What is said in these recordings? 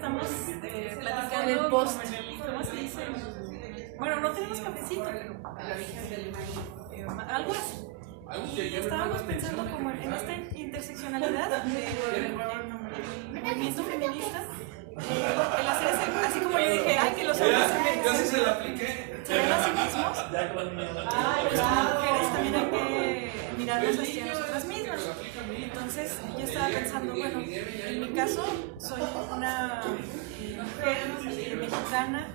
estamos platicando en el post. ¿Cómo se dice? Bueno, no tenemos cafecito, pero algo así. Y estábamos pensando como en esta interseccionalidad del movimiento feminista, el hacer ese, así como yo dije, ay, que los hombres se ven a sí mismos, pues como mujeres también hay que mirarnos hacia nosotras mismas. Entonces yo estaba pensando, bueno, en mi caso soy una mujer mexicana,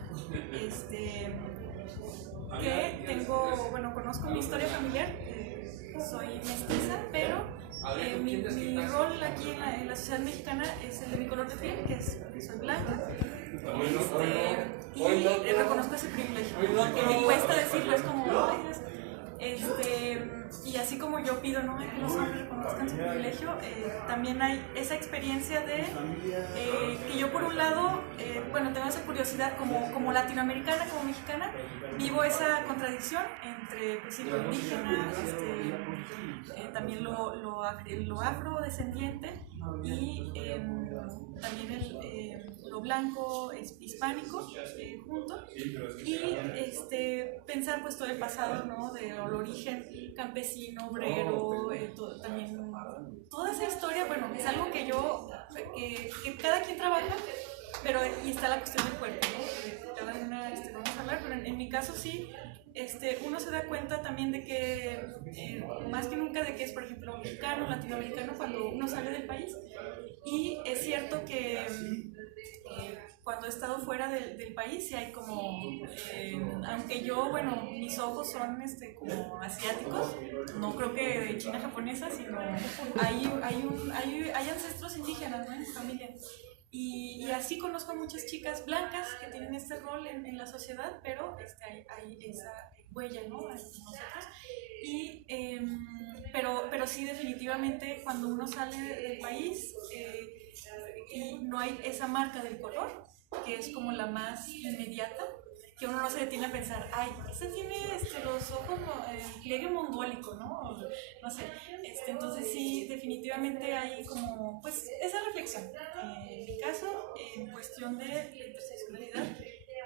que tengo, bueno, conozco mi historia familiar, soy mestiza, pero mi rol aquí en la sociedad mexicana es el de mi color de piel, que soy blanca, y reconozco ese privilegio, que me cuesta decirlo, es como, y así como yo pido, ¿no?, que los hombres reconozcan su privilegio, también hay esa experiencia de que yo por un lado, bueno, tengo esa curiosidad como latinoamericana, como mexicana, vivo esa contradicción entre, pues sí, lo indígena, también lo afrodescendiente y también lo blanco hispánico junto, y pensar pues todo el pasado, ¿no?, del origen campesino, obrero, también toda esa historia, bueno, es algo que yo, que cada quien trabaja, pero y está la cuestión del cuerpo, ¿no? De cada una vamos a hablar, pero en mi caso sí, uno se da cuenta también de que, más que nunca, de que es, por ejemplo, mexicano, latinoamericano, cuando uno sale del país, y es cierto que cuando he estado fuera del país, sí hay como, aunque yo, bueno, mis ojos son como asiáticos, no creo que de China japonesa, sino hay ancestros indígenas, ¿no?, en mi familia. Y así conozco a muchas chicas blancas que tienen este rol en la sociedad, pero hay esa huella, ¿no?, en nosotros. Pero sí, definitivamente, cuando uno sale del país y no hay esa marca del color, que es como la más inmediata, que uno no se detiene a pensar, ay, ese tiene los ojos, pliegue mongólico, ¿no? No sé, entonces sí, definitivamente hay como, pues, esa reflexión. En mi caso, en cuestión de la interseccionalidad,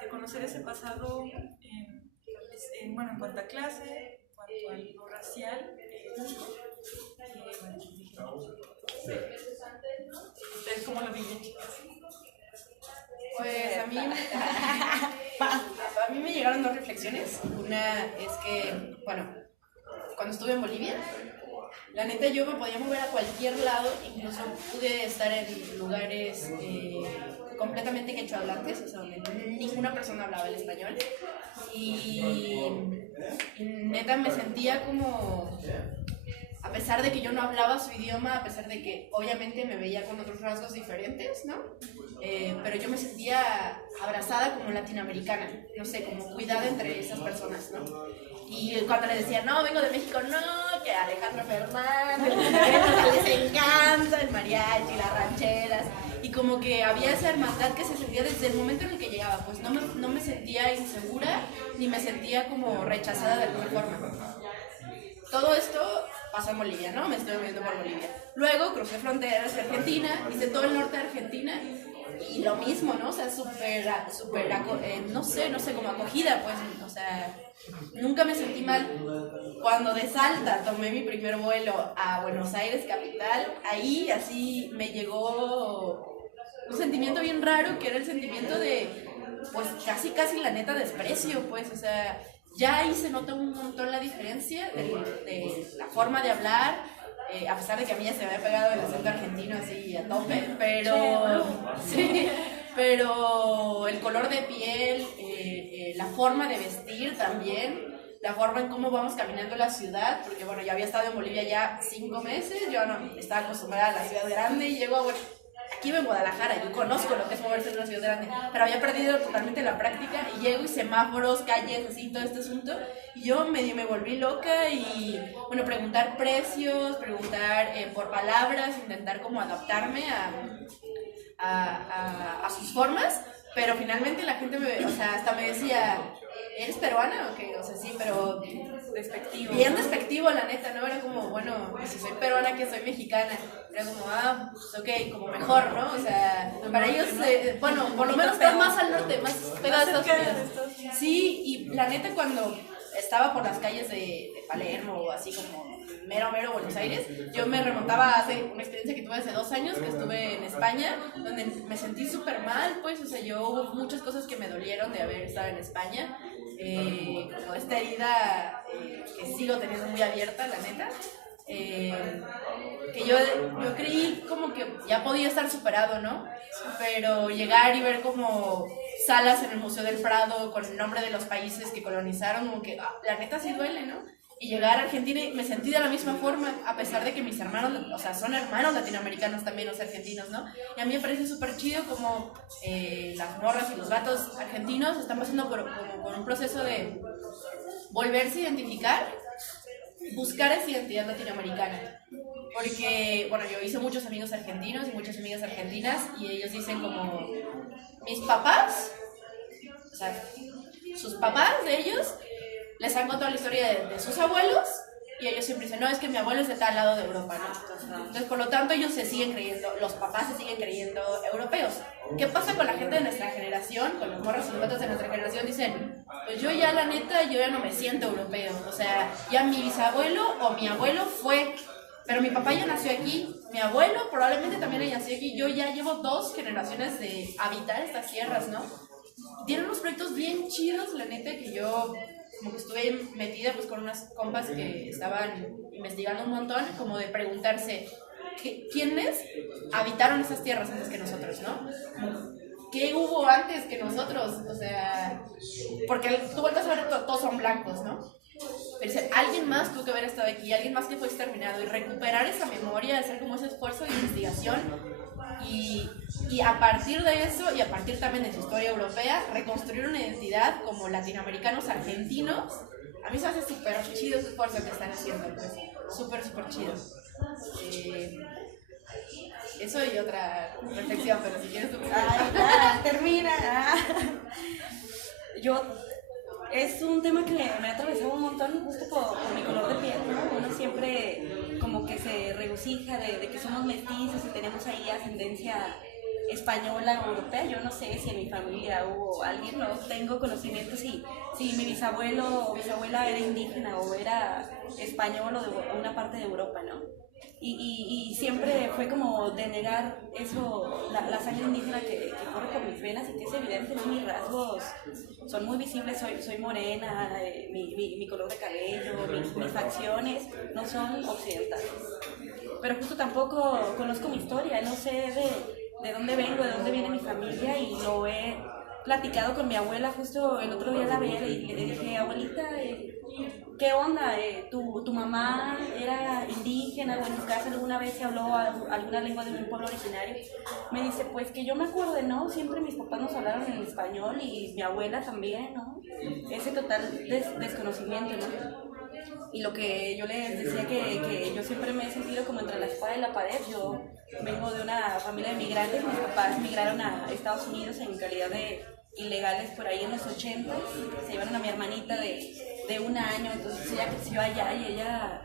de conocer ese pasado, bueno, en cuanto a clase, en cuanto a lo racial, ¿ustedes cómo lo viven, chicas? Pues a mí me llegaron dos reflexiones. Una es que, bueno, cuando estuve en Bolivia, la neta yo me podía mover a cualquier lado, incluso pude estar en lugares completamente quechohablantes, o sea, donde ninguna persona hablaba el español, y neta me sentía como, a pesar de que yo no hablaba su idioma, a pesar de que obviamente me veía con otros rasgos diferentes, ¿no? Pero yo me sentía abrazada como latinoamericana, no sé, como cuidada entre esas personas, ¿no? Y cuando les decía, no, vengo de México, no, que Alejandro Fernández, que les encanta el mariachi, las rancheras, y como que había esa hermandad que se sentía desde el momento en el que llegaba, pues no me sentía insegura, ni me sentía como rechazada de alguna forma. Todo esto pasó en Bolivia, ¿no? Me estoy moviendo por Bolivia. Luego crucé fronteras hacia Argentina, hice todo el norte de Argentina, y lo mismo, ¿no? O sea, no sé, como acogida, pues, o sea, nunca me sentí mal. Cuando de Salta tomé mi primer vuelo a Buenos Aires, capital, ahí así me llegó un sentimiento bien raro, que era el sentimiento de, pues, casi la neta desprecio, pues, o sea, ya ahí se nota un montón la diferencia de la forma de hablar, a pesar de que a mí ya se me había pegado el acento argentino así a tope, pero el color de piel, la forma de vestir también, la forma en cómo vamos caminando la ciudad, porque bueno, yo había estado en Bolivia ya 5 meses, yo no estaba acostumbrada a la ciudad grande y llego a, bueno, aquí en Guadalajara, yo conozco lo que es moverse en una ciudad grande, pero había perdido totalmente la práctica y llego y semáforos, calles, así, todo este asunto, y yo medio me volví loca y, bueno, preguntar precios, preguntar por palabras, intentar como adaptarme a sus formas, pero finalmente la gente o sea, hasta me decía, ¿eres peruana o qué? O sea, sí, pero despectivo. Bien despectivo, la neta, ¿no? Era como, bueno, si soy peruana, que soy mexicana. Era como, pues ok, como mejor, ¿no? O sea, Para ellos, bueno, por lo menos están más al norte, más pegado a Estados Unidos. Sí, y la neta cuando estaba por las calles de Palermo o así como mero Buenos Aires, yo me remontaba hace una experiencia que tuve hace 2 años que estuve en España, donde me sentí súper mal, pues, o sea, hubo muchas cosas que me dolieron de haber estado en España, como esta herida que sigo teniendo muy abierta, la neta. Que yo creí como que ya podía estar superado, ¿no? Pero llegar y ver como salas en el Museo del Prado con el nombre de los países que colonizaron, como que la neta sí duele, ¿no? Y llegar a Argentina y me sentí de la misma forma, a pesar de que mis hermanos, o sea, son hermanos latinoamericanos también, los argentinos, ¿no? Y a mí me parece súper chido como las morras y los gatos argentinos están pasando por un proceso de volverse a identificar, buscar esa identidad latinoamericana. Porque, bueno, yo hice muchos amigos argentinos y muchas amigas argentinas y ellos dicen como, mis papás, o sea, sus papás de ellos, les han contado la historia de sus abuelos y ellos siempre dicen, no, es que mi abuelo es de tal lado de Europa, ¿no? Entonces, por lo tanto, ellos se siguen creyendo, los papás se siguen creyendo europeos. ¿Qué pasa con la gente de nuestra generación, con los morros y los gatos de nuestra generación? Dicen, pues yo ya, la neta, yo ya no me siento europeo. O sea, ya mi bisabuelo o mi abuelo fue, pero mi papá ya nació aquí, mi abuelo probablemente también haya nacido aquí. Yo ya llevo 2 generaciones de habitar estas tierras, ¿no? Tienen unos proyectos bien chidos, la neta, que yo como que estuve metida pues con unas compas que estaban investigando un montón, como de preguntarse quiénes habitaron esas tierras antes que nosotros, ¿no? ¿Qué hubo antes que nosotros? O sea, porque tú vueltas a ver, todos son blancos, ¿no? Pero dice, alguien más tuvo que haber estado aquí, alguien más que fue exterminado, y recuperar esa memoria, hacer como ese esfuerzo de investigación y a partir de eso y a partir también de su historia europea, reconstruir una identidad como latinoamericanos argentinos. A mí se hace súper chido ese esfuerzo que están haciendo, pues, súper chido. Eso y otra reflexión, pero si quieres tú. Ay, termina. Es un tema que me ha atravesado un montón justo por mi color de piel, ¿no? Uno siempre como que se regocija de que somos mestizos y tenemos ahí ascendencia española o europea. Yo no sé si en mi familia hubo alguien, no tengo conocimiento si mi bisabuelo o bisabuela era indígena o era español o de una parte de Europa, ¿no? Y siempre fue como denegar eso, la sangre indígena que corre por mis venas y que es evidente, ¿no? Mis rasgos son muy visibles, soy morena, mi color de cabello, mis facciones no son occidentales. Pero justo tampoco conozco mi historia, no sé de dónde vengo, de dónde viene mi familia, y lo he platicado con mi abuela. Justo el otro día la veía y le dije, abuelita, ¿qué onda? ¿Tu mamá era indígena o en tu casa alguna vez se habló alguna lengua de un pueblo originario? Me dice, pues que yo me acuerdo, ¿no? Siempre mis papás nos hablaron en español y mi abuela también, ¿no? Ese total desconocimiento, ¿no? Y lo que yo les decía que yo siempre me he sentido como entre la espada y la pared. Yo vengo de una familia de migrantes, mis papás migraron a Estados Unidos en calidad de ilegales por ahí en los 80, se llevaron a mi hermanita de 1 año, entonces ella creció allá y ella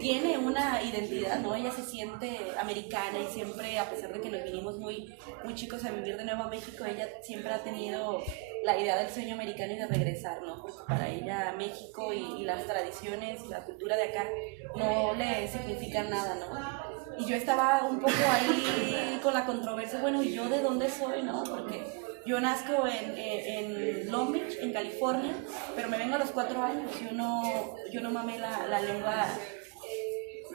tiene una identidad, ¿no? Ella se siente americana y siempre, a pesar de que nos vinimos muy chicos a vivir de nuevo a México, ella siempre ha tenido la idea del sueño americano y de regresar, ¿no? Porque para ella México y las tradiciones y la cultura de acá no le significan nada, ¿no? Y yo estaba un poco ahí con la controversia, bueno, ¿y yo de dónde soy, no? Porque yo nazco en Long Beach, en California, pero me vengo a los 4 años. Yo no mamé la lengua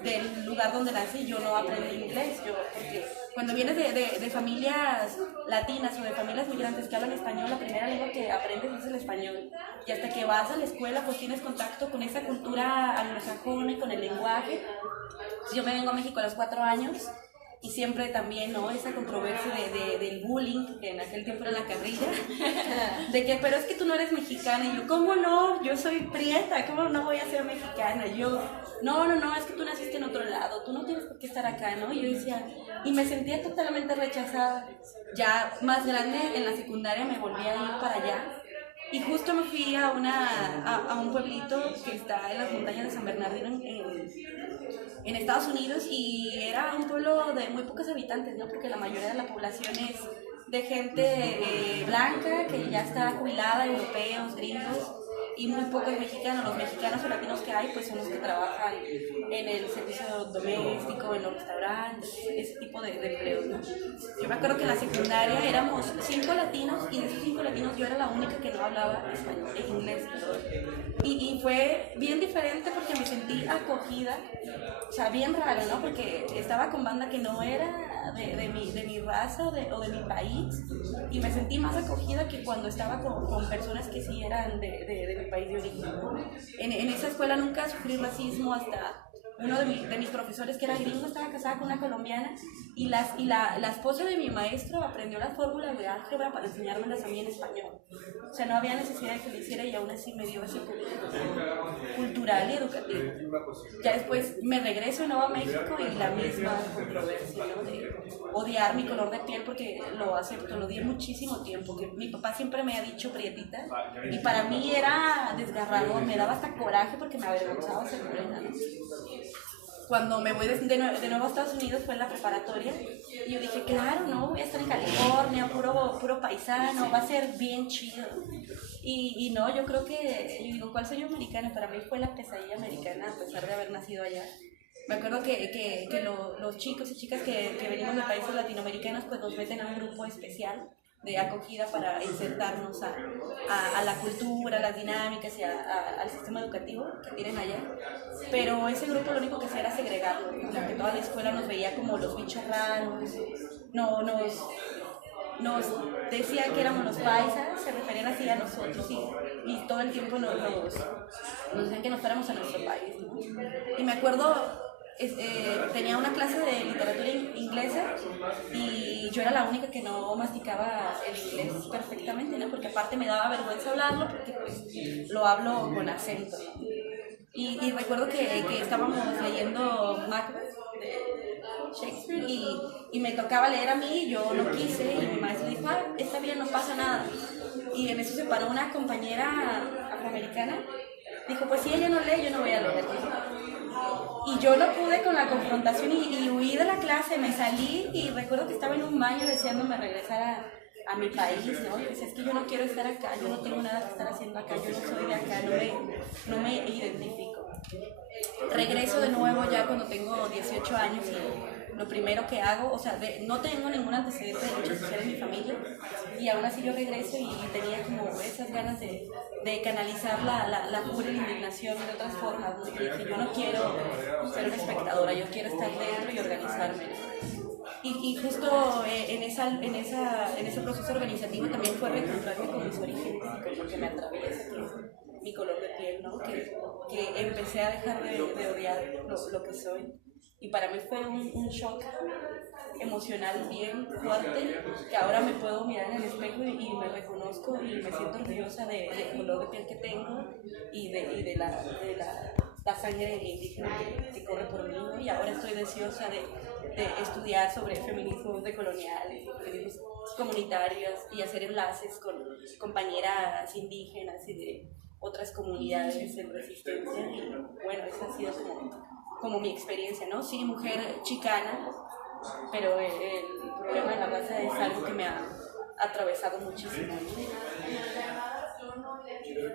del lugar donde nací, yo no aprendí inglés, porque cuando vienes de familias latinas o de familias migrantes que hablan español, la primera lengua que aprendes es el español. Y hasta que vas a la escuela, pues tienes contacto con esa cultura anglosajona y con el lenguaje. Yo me vengo a México a los 4 años y siempre también, ¿no? Esa controversia del bullying, que en aquel tiempo era la carrilla, de que, pero es que tú no eres mexicana. Y yo, ¿cómo no? Yo soy prieta, ¿cómo no voy a ser mexicana? Yo, no, es que tú naciste en otro lado, tú no tienes por qué estar acá, ¿no? Y yo decía, y me sentía totalmente rechazada. Ya más grande, en la secundaria me volví a ir para allá. Y justo me fui a un pueblito que está en las montañas de San Bernardino en Estados Unidos, y era un pueblo de muy pocos habitantes, ¿no? Porque la mayoría de la población es de gente blanca que ya está jubilada, europeos, gringos, y muy pocos mexicanos. Los mexicanos o latinos que hay pues son los que trabajan en el servicio doméstico, en los restaurantes, ese tipo de empleos, ¿no? Yo me acuerdo que en la secundaria éramos 5 latinos, y de esos 5 latinos yo era la única que no hablaba español, inglés, perdón. Y fue bien diferente porque me sentí acogida, o sea, bien raro, ¿no? Porque estaba con banda que no era de mi raza o de mi país, y me sentí más acogida que cuando estaba con personas que sí eran de mi país de origen, ¿no? En esa escuela nunca sufrí racismo. Hasta uno de mis profesores, que era gringo, estaba casada con una colombiana, y la esposa de mi maestro aprendió las fórmulas de álgebra para enseñármelas a mí en español. O sea, no había necesidad de que lo hiciera, y aún así me dio ese cultural y educativo. Ya después me regreso de nuevo a México, y la misma controversia, ¿no? De odiar mi color de piel, porque lo acepto, lo odié muchísimo tiempo. Que mi papá siempre me ha dicho prietita, y para mí era desgarrador, me daba hasta coraje porque me avergonzaba ser morena, ¿no? Cuando me voy de nuevo a Estados Unidos, fue en la preparatoria, y yo dije, claro, no, voy a estar en California, puro paisano, va a ser bien chido. Y no, yo creo que, yo digo, ¿cuál soy yo americana? Para mí fue la pesadilla americana, a pesar de haber nacido allá. Me acuerdo que los chicos y chicas que venimos de países latinoamericanos, pues nos meten a un grupo especial de acogida para insertarnos a la cultura, a las dinámicas y al sistema educativo que tienen allá. Pero ese grupo lo único que hacía era segregarlo, o sea, que toda la escuela nos veía como los bichos raros, nos decían que éramos los paisas, se referían así a nosotros, y todo el tiempo nos decían que nos fuéramos a nuestro país, ¿no? Y me acuerdo, tenía una clase de literatura inglesa, y yo era la única que no masticaba el inglés perfectamente, ¿no? Porque aparte me daba vergüenza hablarlo, porque pues lo hablo con acento, ¿no? Y recuerdo que estábamos leyendo Macbeth de Shakespeare, y me tocaba leer a mí, y yo no quise, y mi maestra dijo, está bien, no pasa nada. Y en eso se paró una compañera afroamericana, dijo, pues si ella no lee, yo no voy a leer. Y yo no pude con la confrontación, y huí de la clase, me salí, y recuerdo que estaba en un baño deseándome regresar a mi país, ¿no? Y decía, es que yo no quiero estar acá, yo no tengo nada que estar haciendo acá, yo no soy de acá, no me identifico. Regreso de nuevo ya cuando tengo 18 años, y lo primero que hago, o sea, no tengo ningún antecedente de lucha social en mi familia, y aún así yo regreso, y tenía como esas ganas de canalizar la pura indignación de otras formas, ¿no? Y dije, yo no quiero ser una espectadora, yo quiero estar dentro y organizarme. Y justo en ese proceso organizativo también fue reencontrarme con mis orígenes y con lo que me atraviesa, que es mi color de piel, ¿no? Que empecé a dejar de odiar lo que soy. Y para mí fue un shock emocional bien fuerte, que ahora me puedo mirar en el espejo y me reconozco, y me siento orgullosa del color de piel que tengo, y de la sangre indígena que corre por mí, ¿no? Y ahora estoy deseosa de estudiar sobre feminismos decoloniales, feminismos comunitarios, y hacer enlaces con compañeras indígenas y de otras comunidades en resistencia. Y bueno, esa ha sido como mi experiencia, ¿no? Sí, mujer chicana, pero el problema de la raza es algo que me ha atravesado muchísimo, ¿no?